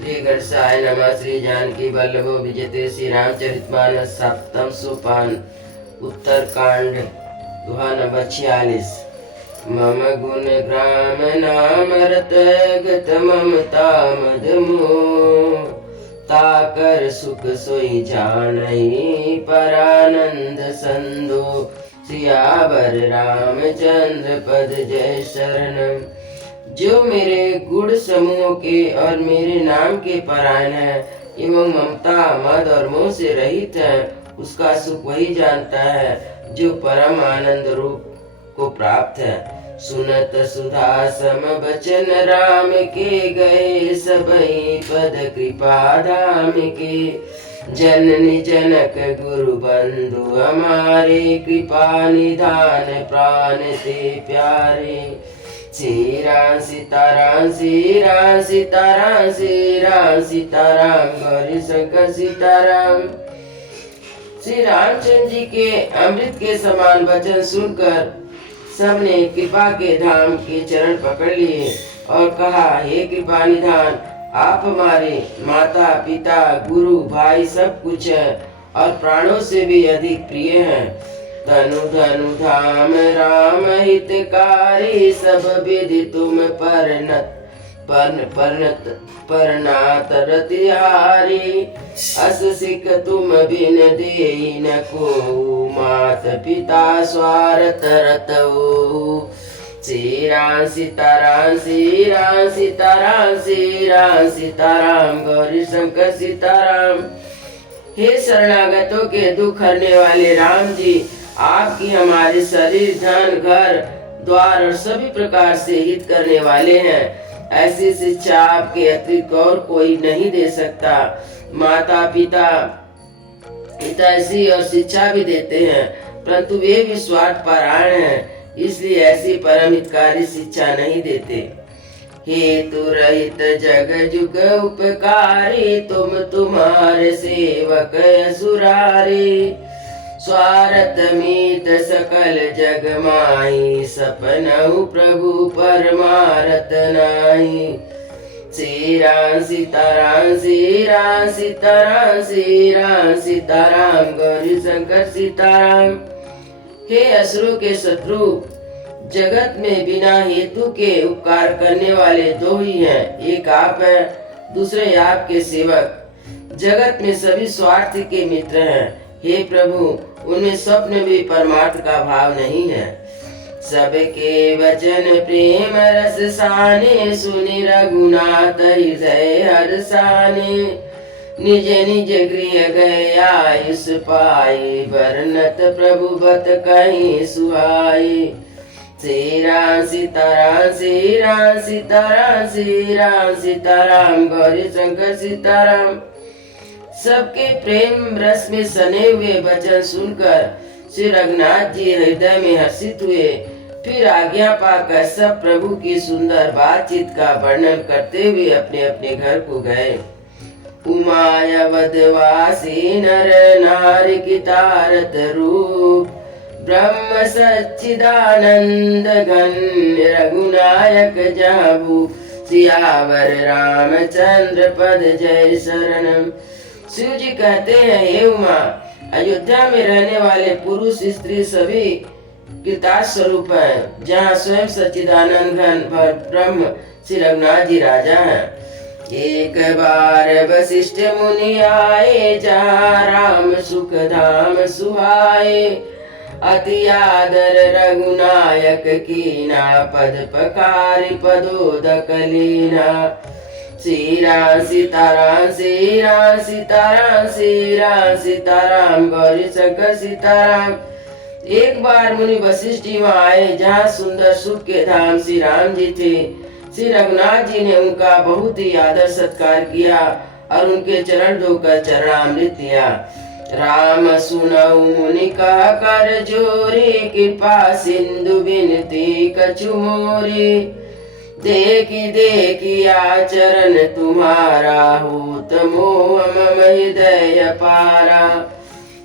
श्री गणेशाय नमः। श्री जानकी वल्लभो विजयते। श्री रामचरितमानस सप्तम सोपान उत्तरकांड दोहा नंबर 46। मम गुण ग्राम नाम रत गत ममता मद मोह ताकर सुख सोई जानई परानंद संदो सियावर रामचंद्र पद जय शरणम। जो मेरे गुण समूह के और मेरे नाम के परायण है एवं ममता मद और मोह से रहित है, उसका सुख वही जानता है जो परम आनंद रूप को प्राप्त है। सुनत सुधा सम बचन राम के गए सबई पद कृपा धाम के। जननी जनक गुरु बंधु हमारे कृपा निधान प्राण ते प्यारे। श्री राम सीताराम श्री राम सीताराम श्री राम सीताराम गौरी शंकर सीताराम। श्री रामचंद्र जी के अमृत के समान वचन सुनकर सबने कृपा के धाम के चरण पकड़ लिए और कहा, हे कृपा निधान, आप हमारे माता पिता गुरु भाई सब कुछ है और प्राणों से भी अधिक प्रिय हैं। तनु धनु धाम राम हितकारी सब विधि तुम परनात रतिहारी। अस सिख तुम बिन देई न को मात पिता स्वार्थ रतऊ। श्री राम सीताराम श्री राम सीताराम श्री राम सीताराम गौरी शंकर सीताराम। हे शरणागतों के दुख हरने वाले राम जी, आपकी हमारे शरीर धन घर द्वार और सभी प्रकार से हित करने वाले हैं। ऐसी शिक्षा आपके अतिरिक्त और कोई नहीं दे सकता। माता पिता ऐसी और शिक्षा भी देते हैं, परंतु वे भी स्वार्थ परायण हैं, इसलिए ऐसी परम हितकारी शिक्षा नहीं देते। हेतु रहित जग जुग उपकारी तुम तुम्हारे सेवक असुरारे। स्वार्थ मीत सकल जग माही सपनहु प्रभु परमारथ नाही। श्री राम सीताराम श्री राम सीताराम श्री राम सीताराम गौरी शंकर सीताराम। हे असुरों के शत्रु, जगत में बिना हेतु के उपकार करने वाले दो ही हैं, एक आप हैं, दूसरे आपके सेवक। जगत में सभी स्वार्थ के मित्र हैं। हे प्रभु, उन्हें स्वप्न भी परमार्थ का भाव नहीं है। सबके वचन प्रेम रस साने सुनि रघुनाथ हृदय हर्षाने। निज निज गृह गए आयुष पाई वर्णत प्रभु बत कहीं सुहाई। श्री राम सीताराम श्री राम सीताराम श्री राम सीताराम गौरी शंकर सीताराम। सबके प्रेम रस में सने हुए वचन सुनकर श्री रघुनाथ जी हृदय में हर्षित हुए। फिर आज्ञा पाकर सब प्रभु की सुंदर बातचीत का वर्णन करते हुए अपने अपने घर को गए। उमायवदवासी नर नारी की तारत रूप ब्रह्म सच्चिदानंद घन रघुनायक जाबू। सियावर रामचंद्र पद जय शरणम। शिव जी कहते हैं, हे उमा, अयोध्या में रहने वाले पुरुष स्त्री सभी कृतार्थ स्वरूप है, जहाँ स्वयं सच्चिदानंद घन ब्रह्म श्री रघुनाथ जी राजा हैं। एक बार वशिष्ठ मुनि आए, जहाँ राम सुख धाम सुहाए। अति आदर रघुनायक कीना पद पखारी पदोदक लीना। श्री राम सीताराम श्री राम सीताराम श्री राम सीताराम गौरी शंकर सीताराम। एक बार मुनि वशिष्ठ जी वहाँ आए, जहाँ सुंदर सुख के धाम श्री राम जी थे। श्री रघुनाथ जी ने उनका बहुत ही आदर सत्कार किया और उनके चरण धोकर चरणामृत दिया। राम सुनऊ मुनि कहा कर जोरे, कृपा सिंधु बिनती कछु मोरे। देखी देखी आचरण तुम्हारा, होत मोह मम हृदय पारा।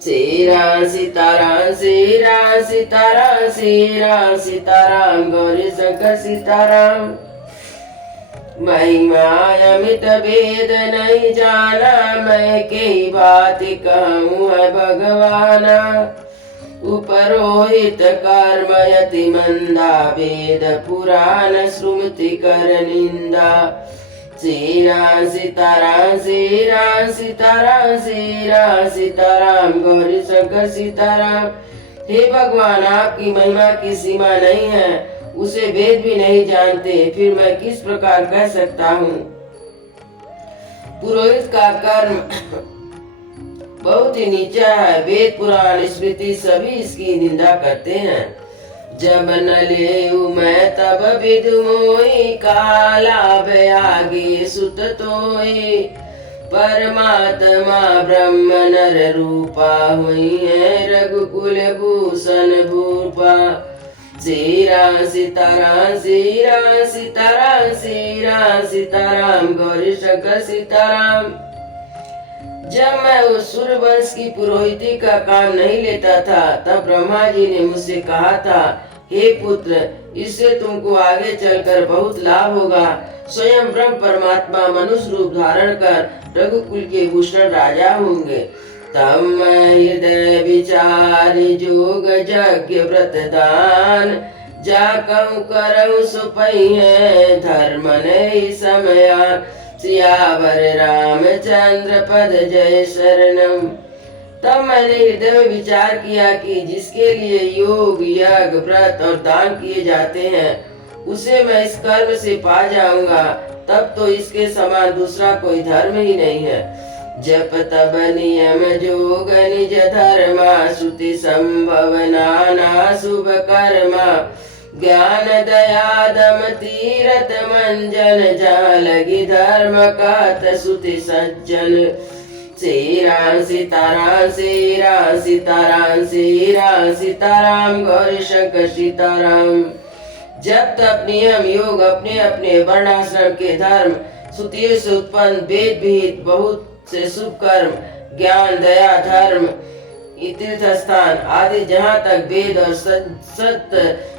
श्री राम सीताराम श्री राम सीताराम श्री राम सीताराम गौरी शंकर सीताराम। महिमा अमित भेद नहीं जाना, मैं कई बात कहूँ है भगवाना। उपरोहित कर्म यति मंदा, वेद पुराण श्रुति कर निंदा। श्री राम सीताराम, श्री राम सीताराम, श्री राम सीताराम, गौरी शंकर सीताराम। हे भगवान, आपकी महिमा की सीमा नहीं है, उसे वेद भी नहीं जानते, फिर मैं किस प्रकार कह सकता हूँ। पुरोहित का कर्म बहुत ही नीचा है, वेद पुराण स्मृति सभी इसकी निंदा करते हैं। जब न लेऊ मैं तब विदु मोहि, काला आगे सुत तोहि। परमात्मा ब्रह्म नर रूपा, हुई है रघुकुल भूषण भूपा। श्री राम सीताराम, श्री राम सीताराम, श्री राम सीताराम, गौरी शंकर सीताराम। जब मैं उस सूर्यवंश की पुरोहिती का काम नहीं लेता था, तब ब्रह्मा जी ने मुझसे कहा था, हे पुत्र, इससे तुमको आगे चलकर बहुत लाभ होगा। स्वयं ब्रह्म परमात्मा मनुष्य रूप धारण कर रघुकुल के भूषण राजा होंगे। तब मैं हृदय विचार जोग यज्ञ व्रत दान, जा कहूँ करऊँ सुपई है धर्म नहीं समयान। सियावर रामचंद्र पद जय शरणम। तब मैंने हृदय में विचार किया कि जिसके लिए योग यज्ञ व्रत और दान किए जाते हैं, उसे मैं इस कर्म से पा जाऊंगा, तब तो इसके समान दूसरा कोई धर्म ही नहीं है। जप तब नियम जोग निज धर्मा, श्रुति संभव नाना शुभ कर्मा। ज्ञान दया दम तीरथ मंजन, जहाँ लगी धर्म कहत श्रुति सज्जन। श्री राम सीताराम, श्री राम सीताराम, श्री राम सीताराम, गौरी शंकर सीताराम। जब तब नियम योग अपने अपने वर्णाश्रम के धर्म, श्रुतियों से उत्पन्न वेद विहित बहुत से शुभ कर्म, ज्ञान दया धर्म तीर्थ स्थान आदि जहाँ तक वेद और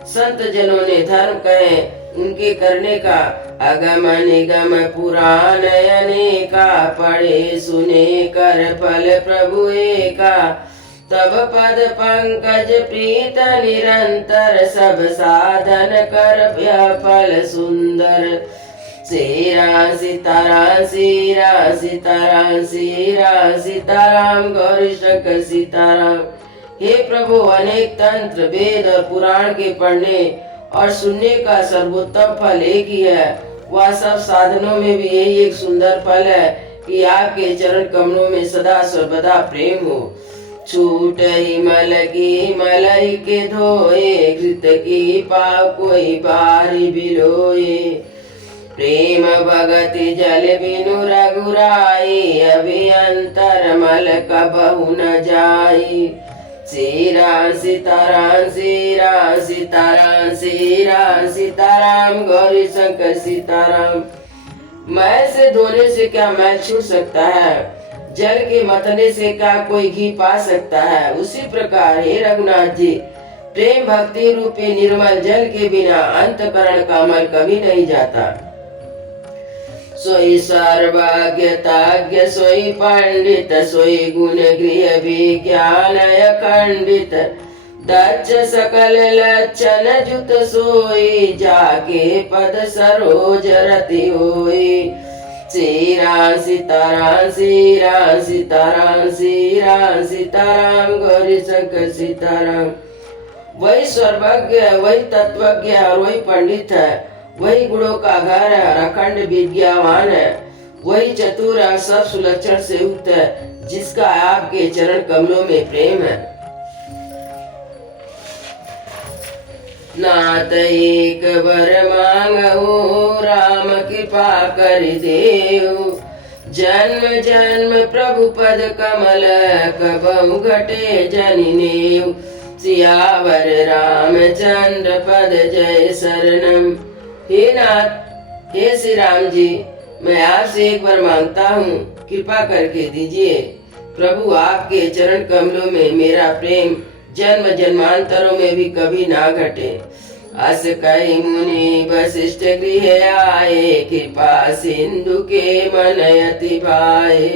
संत जनों ने धर्म कहे, उनके करने का। अगम निगम पुराण अनेका, पढ़े सुने कर फल प्रभु एका। तब पद पंकज प्रीत निरंतर, सब साधन कर फल सुंदर। श्री राम सीताराम, श्री राम सीताराम, श्री राम सीताराम, गौरी शंकर सीताराम। हे प्रभु, अनेक तंत्र वेद और पुराण के पढ़ने और सुनने का सर्वोत्तम फल एक ही है। वह सब साधनों में भी यही एक सुंदर फल है कि आपके चरण कमलों में सदा सर्वदा प्रेम हो। छूट हिमल की मलई के धोए, घृत की पाव कोई बारी बिलोए। प्रेम भगति जल बिनु रघुराई, अभियंतर मल कबहु न जाई। श्री राम सीताराम, श्री राम सीताराम, श्री राम सीताराम, गौरी शंकर सीताराम। मैल से धोने से क्या मैल छूट सकता है? जल के मतने से क्या कोई घी पा सकता है? उसी प्रकार हे रघुनाथ जी, प्रेम भक्ति रूपी निर्मल जल के बिना अंतकरण का मल कभी नहीं जाता। सोई सर्वज्ञ सोई पंडित, सोई गुण गृह विज्ञान अखंडित। दक्ष सकल लक्षण जुत सोई, जाके पद सरोज रति होई। श्री राम सीताराम, श्री राम सीताराम, श्री राम सीताराम, गौरी शंकर सीताराम। वही सर्वज्ञ, वही तत्वज्ञ और वही पंडित है, वही गुणों का घर है और अखंड विद्यावान है। वही चतुर और सब सुलक्षण से युक्त है, जिसका आपके चरण कमलों में प्रेम है। नाथ एक वर मांगो, राम कृपा कर देव। जन्म जन्म प्रभु पद कमल, कबहु घटे जनि नेव। सियावर रामचंद्र पद जय शरणम। हे नाथ, हे श्री राम जी, मैं आपसे एक बार मांगता हूँ, कृपा करके दीजिए। प्रभु, आपके चरण कमलों में मेरा प्रेम जन्म जन्मांतरों में भी कभी ना घटे। अस कई मुनि वशिष्ठ गृह आए, कृपा सिंधु के मन अति भाए।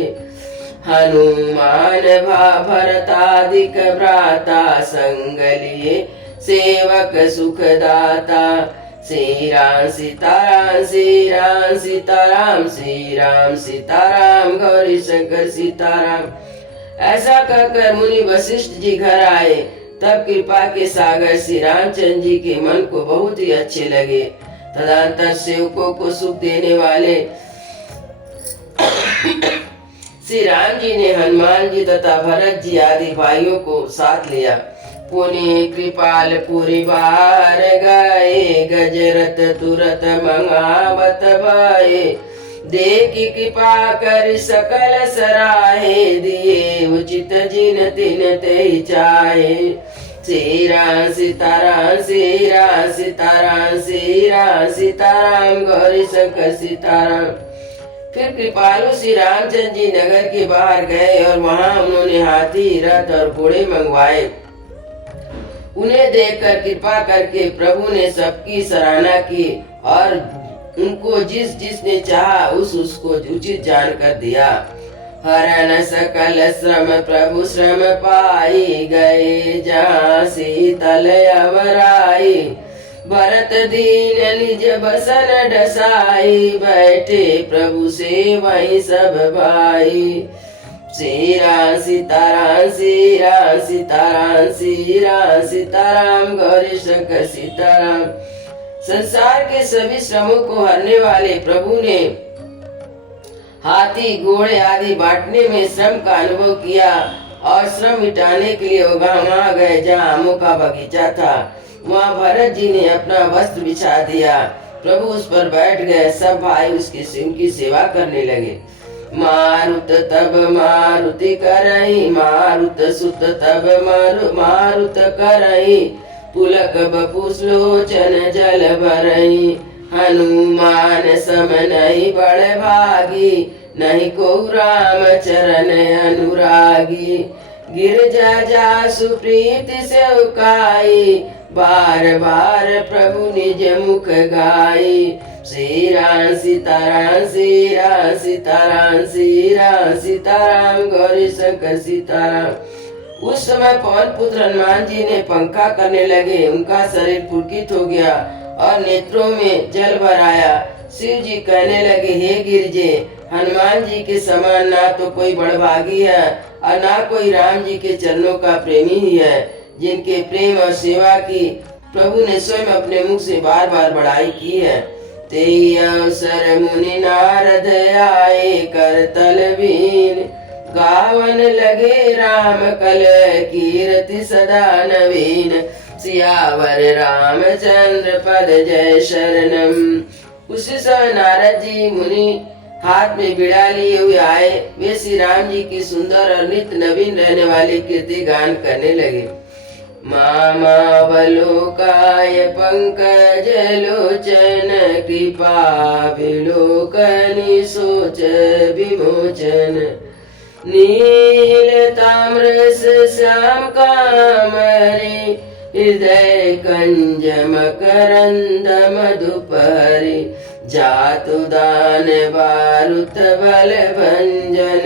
हनुमान भा भरतादिक भ्राता, संग लिए सेवक सुखदाता। श्री राम सीताराम, श्री राम सीताराम, श्री राम सीताराम, गौरी शंकर सीताराम। ऐसा कहकर मुनि वशिष्ठ जी घर आए। तब कृपा के सागर श्री रामचंद्र जी के मन को बहुत ही अच्छे लगे। तदंतर सेवकों को सुख देने वाले श्री राम जी ने हनुमान जी तथा भरत जी आदि भाइयों को साथ लिया। पुनि कृपाल पुरी बार गए, गजरत तुरत मंगावत भाए। देखी कृपा कर सकल सराहे, दिए उचित जिन तिन ते चाहे। श्री राम सीताराम, श्री राम सीताराम, श्री राम सीताराम, गौरी शंकर सीताराम। फिर कृपालु श्री रामचंद्र जी नगर के बाहर गए और वहां उन्होंने हाथी, रथ और घोड़े मंगवाए। उन्हें देखकर कृपा करके प्रभु ने सबकी सराहना की और उनको जिस जिसने चाहा उसको उचित जानकर दिया। हरण सकल श्रम प्रभु श्रम पाई, गए जहाँ शीतल अवराई। भरत दीन निज बसन डसाई, बैठे प्रभु से वही सब भाई। श्री राम सीताराम, श्री राम सीताराम, श्री राम सीताराम, गौरी शंकर सीताराम। संसार के सभी श्रमों को हरने वाले प्रभु ने हाथी, घोड़े आदि बांटने में श्रम का अनुभव किया और श्रम मिटाने के लिए वहां गए जहाँ आमों का बगीचा था। वहाँ भरत जी ने अपना वस्त्र बिछा दिया। प्रभु उस पर बैठ गए। सब भाई उनकी सेवा करने लगे। मारुत तब मारुति करई, मारुत सुत तब मारुत करई। पुलक बपुस लोचन जल भरई, हनुमान सम नहीं बड़ भागी। नहीं को राम चरण अनुरागी, गिरजा जा सुप्रीति से उकाई। बार बार प्रभु निज मुख गाई। श्री राम सीताराम, श्री राम सीताराम, श्री राम सीताराम, गौरी शंकर सीताराम। उस समय पवन पुत्र हनुमान जी ने पंखा करने लगे। उनका शरीर पुलकित हो गया और नेत्रों में जल भर आया। शिव जी कहने लगे, हे गिरजे, हनुमान जी के समान ना तो कोई बड़भागी है और ना कोई राम जी के चरणों का प्रेमी ही है। जिनके प्रेम और सेवा की प्रभु ने स्वयं अपने मुख से बार बार बड़ाई की है। ते अवसर मुनि नारद आए, कर तलवीन गावन लगे राम कल कीर्ति सदा नवीन। सियावर रामचंद्र पद जय शरणम। उसी समय नारद जी मुनि हाथ में बीड़ा लिए हुए आए। वे श्री राम जी की सुंदर और नित्य नवीन रहने वाली कीर्ति गान करने लगे। मामावलोकाय पंकज लोचन, कृपा विलोकनि सोच विमोचन। नील ताम्रस श्याम कामरे, हृदय कंज मकरंद मधुपहरि। जातु दान बारुत बल भंजन,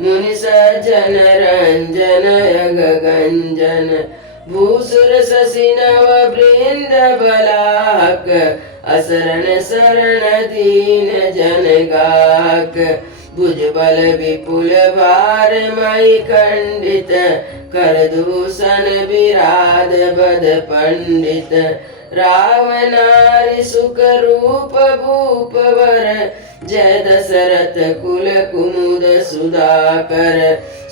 मुनि सज्जन रंजन यग गंजन। भूसुर शशि नव वृंद बलाक, असरण शरण दीन जन गाक। भुजबल विपुल भार मई खंडित, कर दूषण विराध बद पंडित। रावणारि सुख रूप भूप वर, जय दशरथ कुल कुमुद सुधाकर।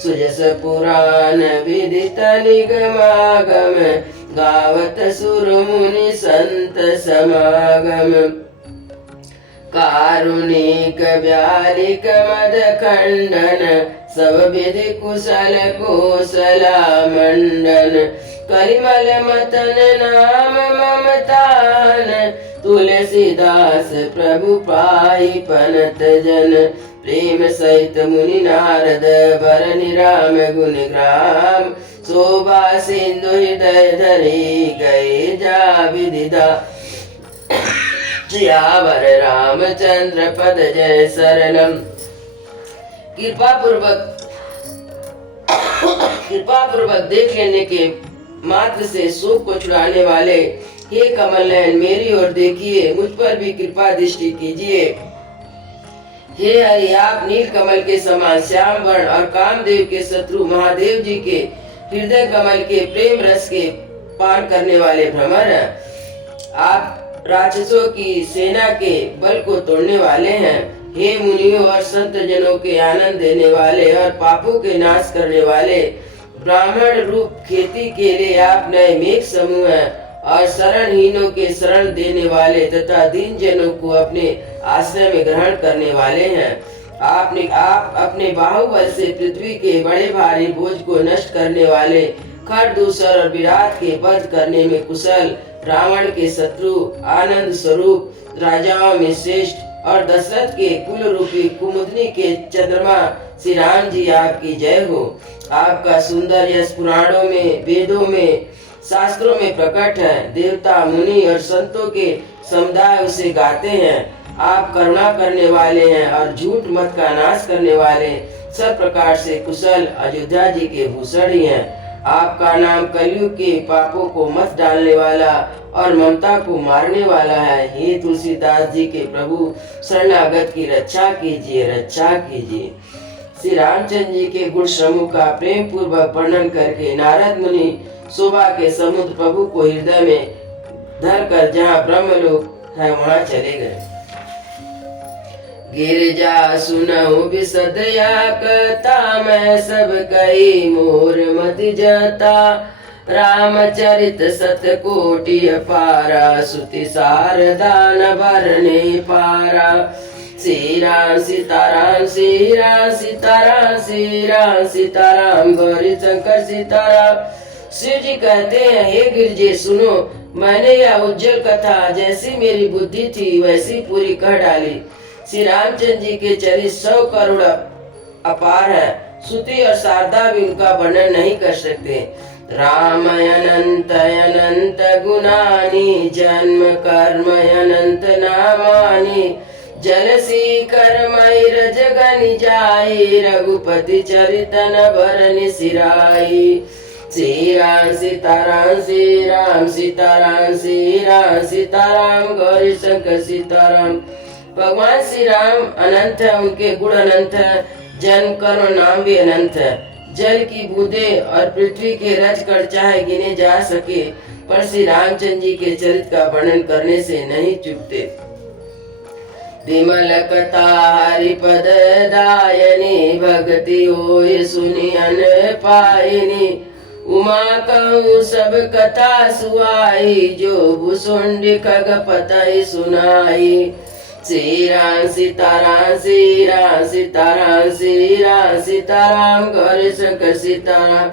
सुजस पुराण विदित निगमागम, गावत सुर मुनि संत समागम। कारुणिक व्यालिक मद खंडन, सब विधि कुशल कोसला मंडन। कलिमल मतन नाम ममतान, तुलसीदास प्रभु पाई पनत जन। प्रेम सहित मुनि नारद बरनि राम गुण ग्राम शोभा सिंधु हृदय धरी गए जा विदिदा जियावर रामचंद्र पद जय शरणम। कृपा पूर्वक देख लेने के मात्र से शोक को छुड़ाने वाले हे कमल नयन मेरी ओर देखिए, मुझ पर भी कृपा दृष्टि कीजिए। हे हरि आप नील कमल के समान श्याम वर्ण और कामदेव के शत्रु महादेव जी के हृदय कमल के प्रेम रस के पान करने वाले भ्रमर हैं। आप राक्षसों की सेना के बल को तोड़ने वाले हैं। हे मुनियों और संत जनों के आनंद देने वाले और पापों के नाश करने वाले ब्राह्मण रूप खेती के लिए आप नए मेघ समूह हैं और शरणहीनों के शरण देने वाले तथा दीन जनों को अपने आश्रय में ग्रहण करने वाले हैं। आप अपने बाहुबल से पृथ्वी के बड़े भारी बोझ को नष्ट करने वाले खरदूषण और विराट के वध करने में कुशल रावण के शत्रु आनंद स्वरूप राजाओं में श्रेष्ठ और दशरथ के कुल रूपी कुमुदनी के चंद्रमा श्री राम जी आपकी जय हो। आपका सुंदर यश पुराणों में वेदों में शास्त्रों में प्रकट है। देवता मुनि और संतों के समुदाय उसे गाते हैं। आप करुणा करने वाले हैं और झूठ मत का नाश करने वाले सब प्रकार से कुशल अयोध्या जी के भूषण ही हैं। आपका नाम कलयुग के पापों को मत डालने वाला और ममता को मारने वाला है। हे तुलसीदास जी के प्रभु शरणागत की रक्षा कीजिए, रक्षा कीजिए। श्री रामचंद्र जी के गुण समूह का प्रेम पूर्वक वर्णन करके नारद मुनि शोभा के समुद्र प्रभु को हृदय में धर कर जहाँ ब्रह्मलोक है वहाँ चले गए। गिरजा सुनऊ बिसदया कथा मैं सब कई मोर मति जता रामचरित सत कोटि अपारा सुति सारदा न भरने पारा। श्री राम सीताराम श्री राम सीताराम श्री राम सीताराम गौरी शंकर सीताराम। शिव जी कहते हैं, हे गिरजे सुनो, मैंने यह उज्जवल कथा जैसी मेरी बुद्धि थी वैसी पूरी कह डाली। श्री रामचंद्र जी के चरित्र 100 करोड़ अपार है। सुति और शारदा भी उनका वर्णन नहीं कर सकते। राम अनंत अनंत गुणानि जन्म कर्म अनंत नामानि जलसी कर्मई रजगनि जाई रघुपति चरितन भरनि सिराई। श्री राम सीताराम श्री राम सीताराम श्री राम सीताराम गौरी शंकर सीताराम। भगवान श्री राम अनंत है, उनके गुण अनंत है, जन्म कर्म नाम भी अनंत है। जल की बूंदे और पृथ्वी के रज कण चाहे गिने जा सके पर श्री रामचंद्र जी के चरित्र का वर्णन करने से नहीं चूकते। विमल कथा हरिपद दायनी भक्ति होय सुनि अन पायनी। उमा कहूँ सब कथा सुआई जो भुसुंडी खगपतहि सुनाई। श्री राम सीताराम श्री राम सीताराम श्री राम सीताराम गौरी शंकर सीताराम।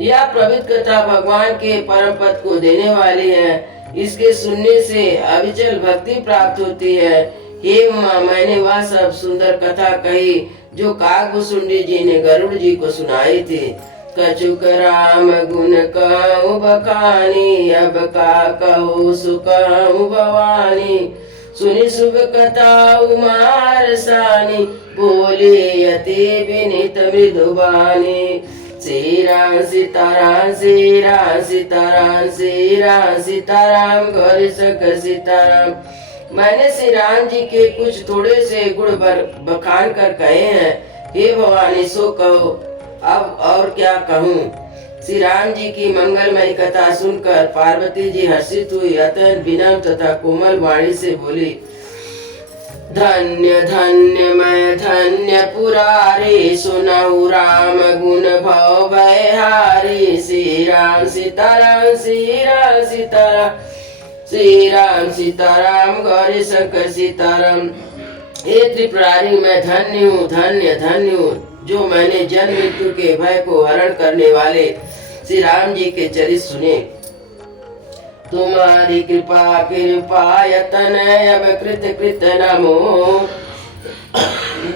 यह पवित्र कथा भगवान के परम पद को देने वाली है। इसके सुनने से अविचल भक्ति प्राप्त होती है। हे उमा, मैंने वह सब सुंदर कथा कही जो काकभुसुंडी जी ने गरुड़ जी को सुनाई थी। कछुक राम गुण कहूँ बखानी अब का कहूँ सुकहूँ भवानी। सुनि शुभ कथा उमार सानी बोले अति विनीत मृदुबानी। श्री राम सीताराम श्री राम सीताराम श्री राम सीताराम गौरी शंकर सीताराम। मैंने श्री राम जी के कुछ थोड़े से गुण बखान कर कहे हैं। हे भवानी सो कहो, अब और क्या कहूँ। श्री राम जी की मंगलमयी कथा सुनकर पार्वती जी हर्षित हुई, अत्यंत विनम्र तथा कोमल वाणी से बोली, धन्य धन्य मैं धन्य पुरारी सुनहु राम गुण भव भयहारी। श्री राम सीताराम श्री राम सीताराम श्री राम सीताराम गौरी शंकर सीताराम। हे त्रिपुरारी, मैं धन्य हूँ धन्य धन्य हूँ जो मैंने जन्म मृत्यु के भय को हरण करने वाले श्री राम जी के चरित्र सुने। तुम्हारी कृपा कृपा यतन अब कृत कृत नमो।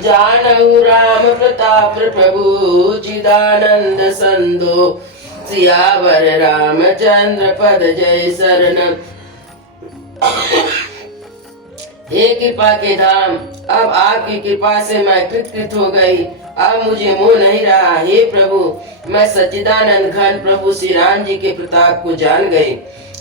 जानहु राम प्रताप प्रभु चिदानंद संदो, सियावर रामचंद्र पद जय शरणम। हे कृपा के धाम, अब आपकी कृपा से मैं कृत हो गई, अब मुझे मोह नहीं रहा। हे प्रभु, मैं सच्चिदानंद घन प्रभु श्री राम जी के प्रताप को जान गई।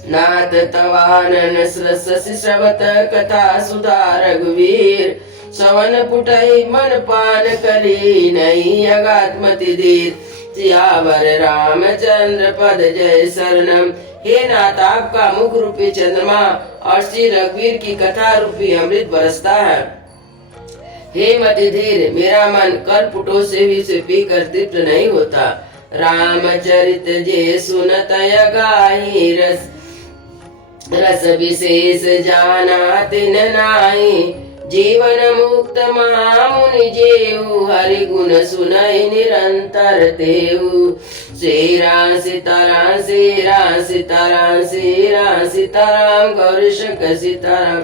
नाथ तवानन शशि श्रवत कथा सुधा रघुवीर, सवन पुटई मन पान करी नहीं अगात्मति धीर, सियावर रामचंद्र पद जय शरणम। हे नाथ, आपका मुख रूपी चंद्रमा और श्री रघुवीर की कथा रूपी अमृत बरसता है। हे मति धीर, मेरा मन कर पुटो से भी से पीकर तृप्त नहीं होता। रामचरित जे सुनत गाही, रस रस विशेष जाना तिन नाई, जीवन मुक्त महामुनि जेऊ, हरि गुण सुनई निरंतर तेऊ। श्री राम सीताराम श्री राम सीताराम श्री राम सीताराम गौरी शंकर सीताराम।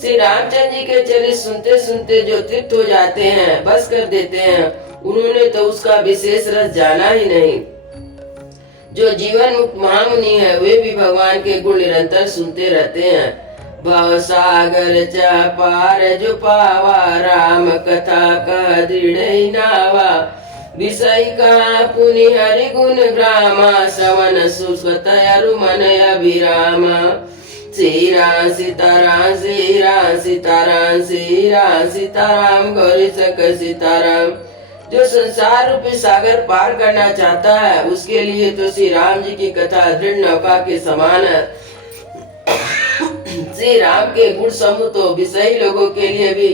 श्री रामचंद्र जी के चरित्र सुनते सुनते जो तृप्त हो जाते हैं, बस कर देते हैं, उन्होंने तो उसका विशेष रस जाना ही नहीं। जो जीवन मुक्त महामुनि है, वे भी भगवान के गुण निरंतर सुनते रहते हैं। भव सागर च पार जो पावा, राम कथा का दृढ़ नावा, विषय का पुनि हरि गुण ग्रामा, श्रवण सुसत अरु मन अभिरामा। श्री राम सीताराम श्री राम सीताराम श्री राम सीताराम गौरी शंकर सीताराम। जो संसार रूपी सागर पार करना चाहता है, उसके लिए तो श्री राम जी की कथा दृढ़ नौका के समान है। श्री राम के गुण समूह तो विषयी लोगों के लिए भी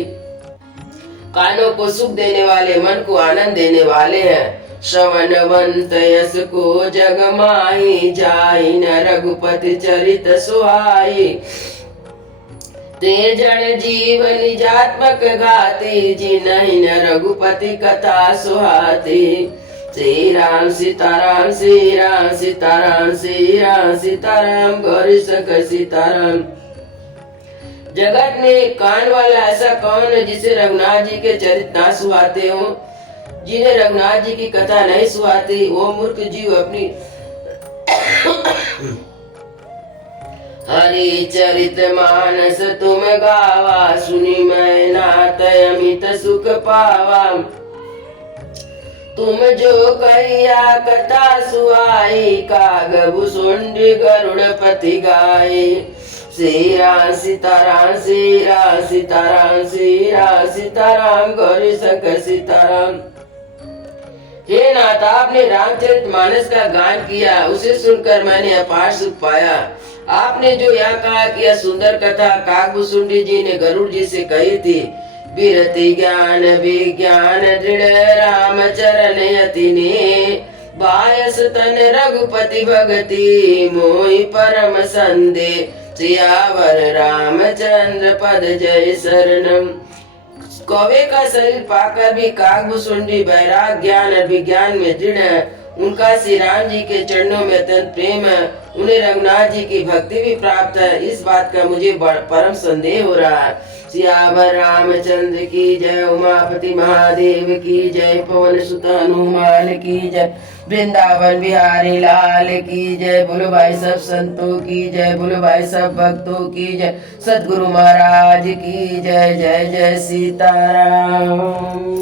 कानों को सुख देने वाले, मन को आनंद देने वाले हैं। श्रवणवंत यस को जग माही, जाई न रघुपति चरित सुहाई। ते जन जीव निजात्मक घाती, जिनहि न रघुपति कथा सुहाती। श्री राम सीताराम श्री राम सीताराम श्री राम सीताराम गौरी शंकर सीताराम। जगत में कान वाला ऐसा कौन है जिसे रघुनाथ जी के चरित्र ना सुहाते हो? जिन्हें रघुनाथ जी की कथा नहीं सुहाती, वो मूर्ख जीव अपनी हरि चरित मानस तुम गावा, सुनी मैं नाथ अमित सुख पावा। तुम जो कहिया कथा सुहाई, काग भुसुंडी गरुड़ पति गाये। श्री राम सीताराम श्री राम सीताराम श्री राम सीताराम गौरी शंकर सीताराम। हे नाथ, आपने रामचरित मानस का गान किया, उसे सुनकर मैंने अपार सुख पाया। आपने जो यह कहा कि यह सुंदर कथा काकभुसुंडी जी ने गरुड़ जी से कही थी, विरति ज्ञान विज्ञान दृढ़ राम चरण यति ने, बायस तन रघुपति भगति मोहि परम संदे। सियावर रामचंद्र पद जय शरणम। कौवे का शरीर पाकर भी काकभुसुंडी वैराग ज्ञान और विज्ञान में दृढ़ है। उनका श्री राम जी के चरणों में अत्यंत प्रेम है, उन्हें रघुनाथ जी की भक्ति भी प्राप्त है, इस बात का मुझे परम संदेह हो रहा है। सियावर रामचंद्र की जय, उमापति महादेव की जय, पवन सुत हनुमान की जय, वृंदावन बिहारी लाल की जय। बोलो भाई सब संतों की जय, बोलो भाई सब भक्तों की जय, सद्गुरु महाराज की जय। जय जय सीताराम।